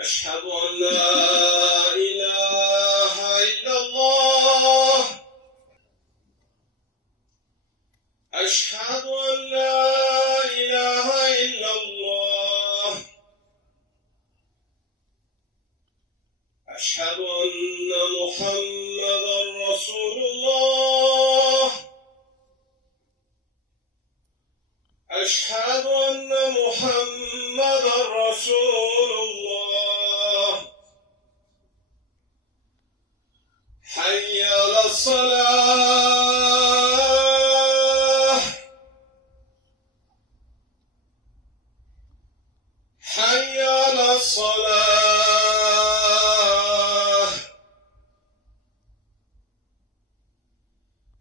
أشهد أن لا إله إلا الله. أشهد أن لا إله إلا الله. أشهد أن محمدا رسول الله. أشهد أن محمدا رسول الله. حي على الصلاة. حي على الصلاة.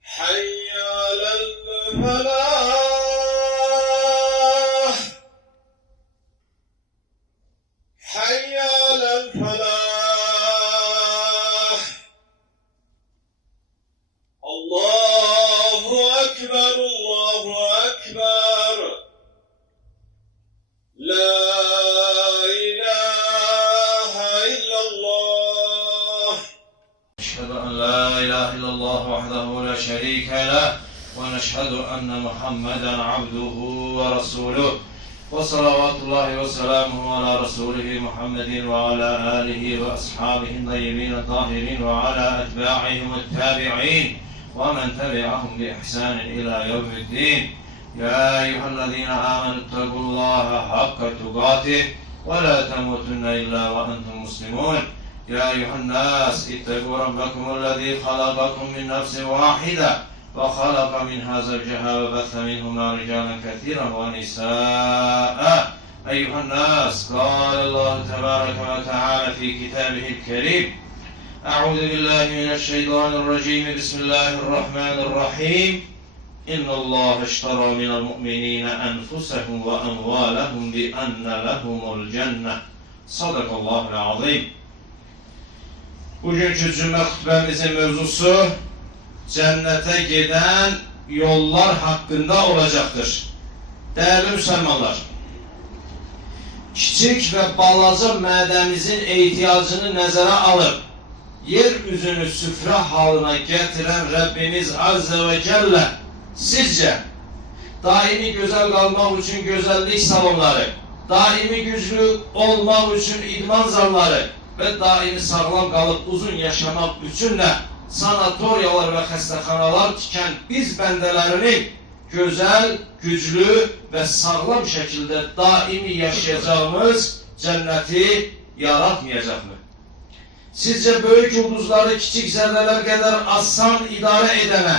حي على الفلاح. حي على الفلاح. الله أكبر الله أكبر. لا إله إلا الله. أشهد أن لا إله إلا الله وحده لا شريك له، ونشهد أن محمدا عبده ورسوله، وصلوات الله وسلامه على رسوله محمد وعلى آله وأصحابه الطيبين الطاهرين وعلى أتباعهم التابعين ومن تبعهم بإحسان إلى يوم الدين. يا أيها الذين آمنوا اتقوا الله حق تقاته ولا تموتن إلا وأنتم مسلمون. يا أيها الناس اتقوا ربكم الذي خلقكم من نفس واحدة وخلق منها زوجها وبث منهما رجالا كثيرا ونساء. أيها الناس، قال الله تبارك وتعالى في كتابه الكريم: أعوذ بالله من الشيطان الرجيم. بسم الله الرحمن الرحيم. إن الله اشترى من المؤمنين أنفسهم وأموالهم بأن لهم الجنة. صدق الله العظيم. Bugünkü cümle xutbemizin mevzusu cennete giden yollar hakkında olacaktır. Değerli Müslümanlar, küçük ve balaca mədəmizin ihtiyacını nəzərə alıb, yeryüzünü süfrə halına getiren Rabbimiz Azze ve Celle sizce daimi güzel kalmak için güzellik salonları, daimi güçlü olmak için idman zalları ve daimi sağlam kalıp uzun yaşamak için de sanatoriyalar ve xəstəxanalar tiken biz bendelerinin güzel, güçlü ve sağlam şekilde daimi yaşayacağımız cenneti yaratmayacak mı? Sizce büyük yıldızları küçük zerreler kadar asan idare edene,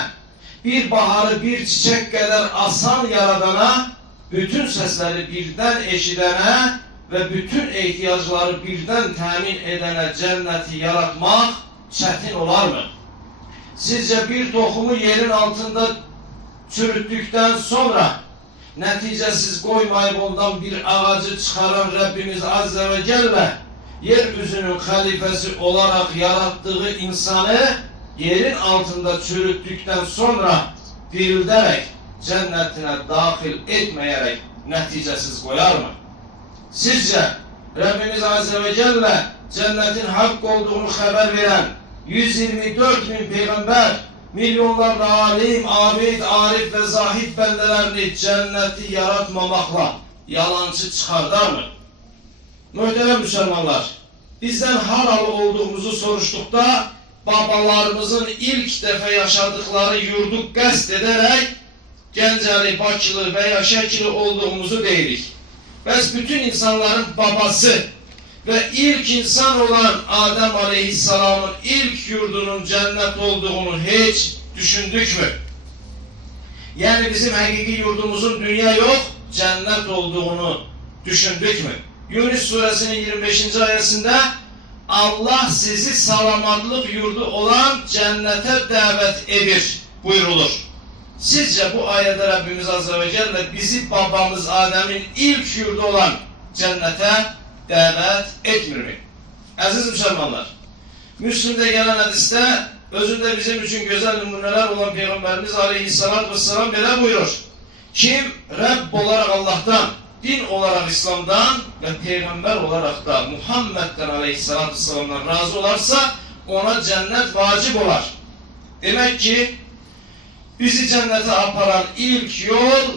bir baharı bir çiçek kadar asan yaradana, bütün sesleri birden eşidene ve bütün ihtiyaçları birden temin edene cenneti yaratmak çetin olar mı? Sizce bir tohumu yerin altında çürüttükten sonra neticesiz koymayıp ondan bir ağacı çıkaran Rabbimiz Azze ve Celle yeryüzünün halifesi olarak yarattığı insanı yerin altında çürüttükten sonra dirilterek cennetine dahil etmeyerek neticesiz koyar mı? Sizce Rabbimiz Azze ve Celle cennetin hak olduğunu haber veren 124 bin peygamber, milyonlarla alim, abid, arif ve zahid bendelerini cenneti yaratmamakla yalancı çıkarlar mı? Muhterem Müslümanlar, bizden haralı olduğumuzu soruştukta babalarımızın ilk defa yaşadıkları yurdu qəsd ederek Gəncəli, Bakılı veya Şəkili olduğumuzu deyirik. Bəs bütün insanların babası ve ilk insan olan Adem Aleyhisselam'ın ilk yurdunun cennet olduğunu hiç düşündük mü? Yani bizim hakiki yurdumuzun dünya yok, cennet olduğunu düşündük mü? Yunus suresinin 25. ayetinde Allah sizi salamatlık yurdu olan cennete davet edir buyurulur. Sizce bu ayette Rabbimiz Azze ve Celle bizi babamız Adem'in ilk yurdu olan cennete davet etmir mi? Aziz Müslümanlar, Müslim'de gelen hadiste özünde bizim için güzel numuneler olan Peygamberimiz Aleyhisselatü Vesselam böyle buyurur. Kim Rabb olarak Allah'tan, din olarak İslam'dan ve peygamber olarak da Muhammed'den aleyhissalatü vesselam'dan razı olarsa ona cennet vacip olar. Demek ki bizi cennete aparan ilk yol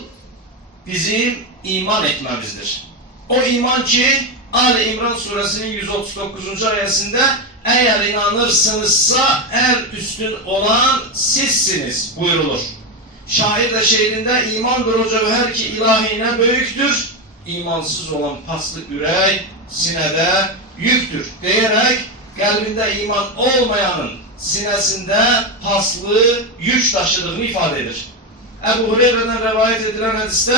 bizim iman etmemizdir. O iman ki Ali İmran suresinin 139. ayetinde eğer inanırsınızsa en üstün olan sizsiniz buyurulur. Şair de şehrinde imandır o cevher ki ilahine büyüktür. İmansız olan paslı yürek sinede yüktür diyerek kalbinde iman olmayanın sinesinde paslı yük taşıdığını ifade eder. Ebu Hureyre'den rivayet edilen hadiste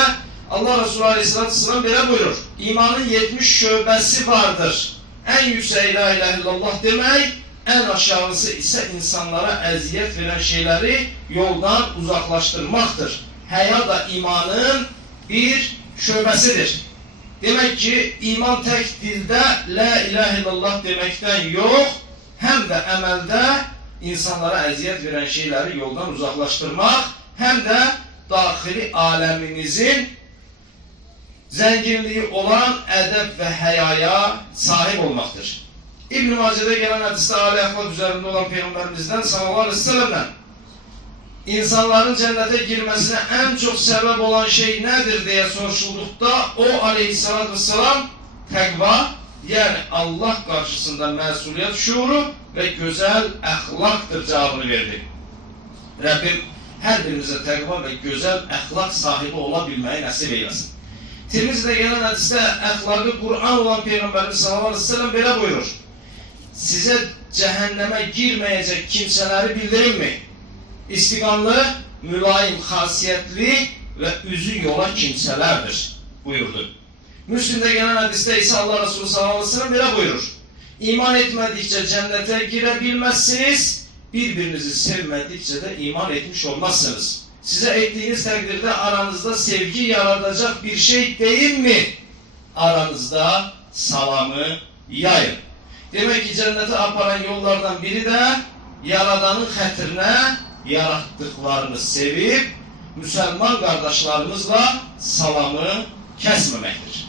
Allah Resulü Aleyhisselatü Vesselam böyle buyurur. İmanın 70 şöbesi vardır. En yükseği la ilahe illallah demek, en aşağısı ise insanlara eziyet veren şeyleri yoldan uzaklaştırmaktır. Haya da imanın bir şöbesidir. Demek ki iman tek dilde la ilahe illallah demekten yok, hem de emelde insanlara eziyet veren şeyleri yoldan uzaklaştırmak, hem de dahili aleminizin zenginliği olan edep ve hayaya sahip olmaktır. İbn-i Mace'de gelen hadiste âli ahlak üzerinde olan Peygamberimizden sallallahu aleyhi ve sellem'den insanların cennete girmesine en çok sebep olan şey nedir diye soruşuldukta o aleyhissalatü vesselam tekva, yani Allah karşısında mesuliyet şuuru ve güzel ahlaktır cevabını verdi. Rabbim her birimize tekva ve güzel ahlak sahibi olabilmeyi nasip eylesin. Tirmizi'de gelen hadiste ahlakı Kur'an olan Peygamberimiz sallallahu aleyhi ve sellem böyle buyurur. Size cehenneme girmeyecek kimseleri bildirin mi? İstikamlı, mülayim, hasiyetli ve üzü yola kimselerdir buyurdu. Müslim'de gelen hadiste ise Allah Resulü sallallahu aleyhi ve sellem böyle buyurur. İman etmedikçe cennete girebilmezsiniz, birbirinizi sevmedikçe de iman etmiş olmazsınız. Size ettiğiniz takdirde aranızda sevgi yaratacak bir şey değil mi? Aranızda salamı yayın. Demek ki cennete aparan yollardan biri de Yaradan'ın hatırına yarattıklarını sevip Müslüman kardeşlerimizle salamı kesmemektir.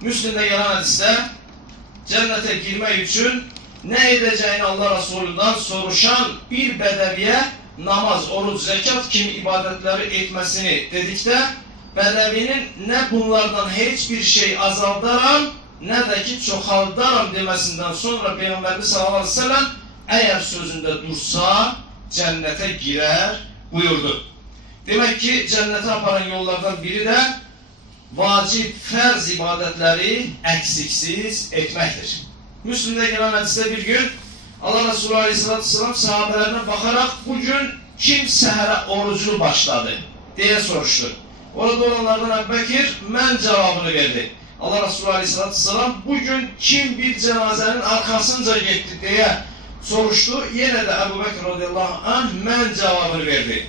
Müslim'de gelen hadiste cennete girmek için ne edeceğini Allah Resulü'nden soruşan bir bedeviye namaz, oruç, zekat gibi ibadetleri etmesini dedikte bedevinin ne bunlardan hiçbir şey azaldıran ne de ki çoğaldıran demesinden sonra Peygamberimiz sallallahu aleyhi ve sellem eğer sözünde dursa cennete girer buyurdu. Demek ki cennete aparan yollardan biri de vacip ferz ibadetleri eksiksiz etmektir. Müslim'de gelen hadiste bir gün Allah Resulü Aleyhisselatü Vesselam sahabelerine bakarak bugün kim sehere orucunu başladı diye soruştu. Orada olanlardan Ebu Bekir men cevabını verdi. Allah Resulü Aleyhisselatü Vesselam bugün kim bir cenazenin arkasınca gitti diye soruştu. Yine de Ebu Bekir radıyallahu anh men cevabını verdi.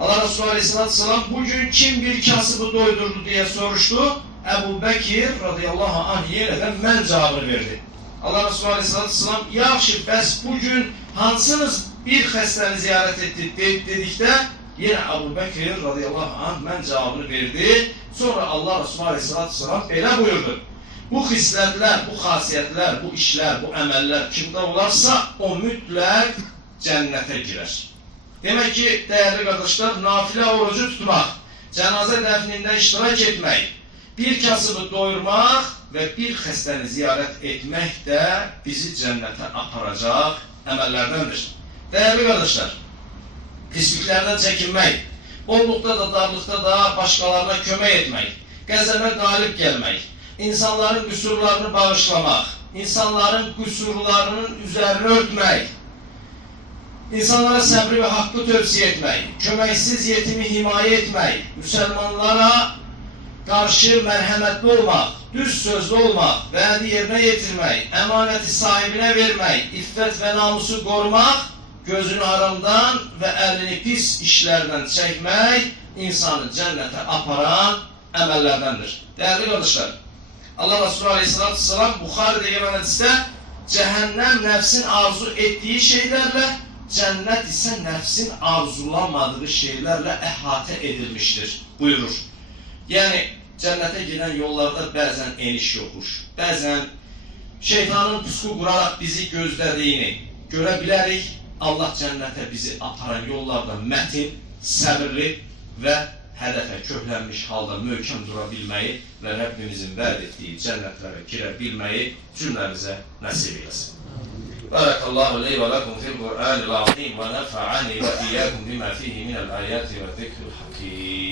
Allah Resulü Aleyhisselatü Vesselam bugün kim bir kasıbı doydurdu diye soruştu. Ebu Bekir radıyallahu anh yine de men cevabını verdi. Allah Resulü Aleyhisselatü Vesselam yaxşı bəs bugün hansınız bir xəstəni ziyaret etti dedikdə yine Ebu Bekir radıyallahu anh men cevabını verdi. Sonra Allah Resulü Aleyhisselatü Vesselam belə buyurdu. Bu xislətlər, bu xasiyyətlər, bu işlər, bu əməllər kimdə olarsa o mütləq cənnətə girər. Demək ki, dəyərli qardaşlar, nafilə orucu tutmaq, cənazə dəfnində iştirak etmək, bir kasıbı doyurmaq və bir xəstəni ziyarət etmək də bizi cənnətə aparacaq əməllərdəndir. Dəyərli qardaşlar, pisliklərdən çəkinmək, bolluqda da, darlıqda da başqalarına kömək etmək, qəzəbə qalib gəlmək, insanların qüsurlarını bağışlamaq, insanların qüsurlarının üzərini örtmək, insanlara səbri və haqqı tövsiyə etmək, köməksiz yetimi himayə etmək, müsəlmanlara qarşı mərhəmətli olmaq, düz sözlü olmaq, vədi yerinə yetirmək, əmanəti sahibinə vermək, iffət və namusu qorumaq, gözünü haramdan və əlini pis işlərdən çəkmək insanı cənnətə aparan əməllərdəndir. Dəyərli qardaşlar, Allah Resulü Aleyhisselatü Vesselam Buxari'de gelen hadiste cehennem nefsin arzu ettiği şeylerle, cennet ise nefsin arzulamadığı şeylerle ehate edilmiştir buyurur. Yəni cənnətə gedən yollarda bəzən eniş yoxuş, bəzən şeytanın pusqu quraraq bizi gözlədiyini görə bilərik. Allah cənnətə bizi aparan yollarda mətin, səbirli və hədəfə köklənmiş halda möhkəm dura bilməyi və Rəbbimizin vəd etdiyi cənnətlərə girə bilməyi cümləmizə nəsib etsin. Barakallahu li və lakum fil Qur'anil azim və nafa'ani və iyyakum bima fihi minəl ayati və zikril hakim.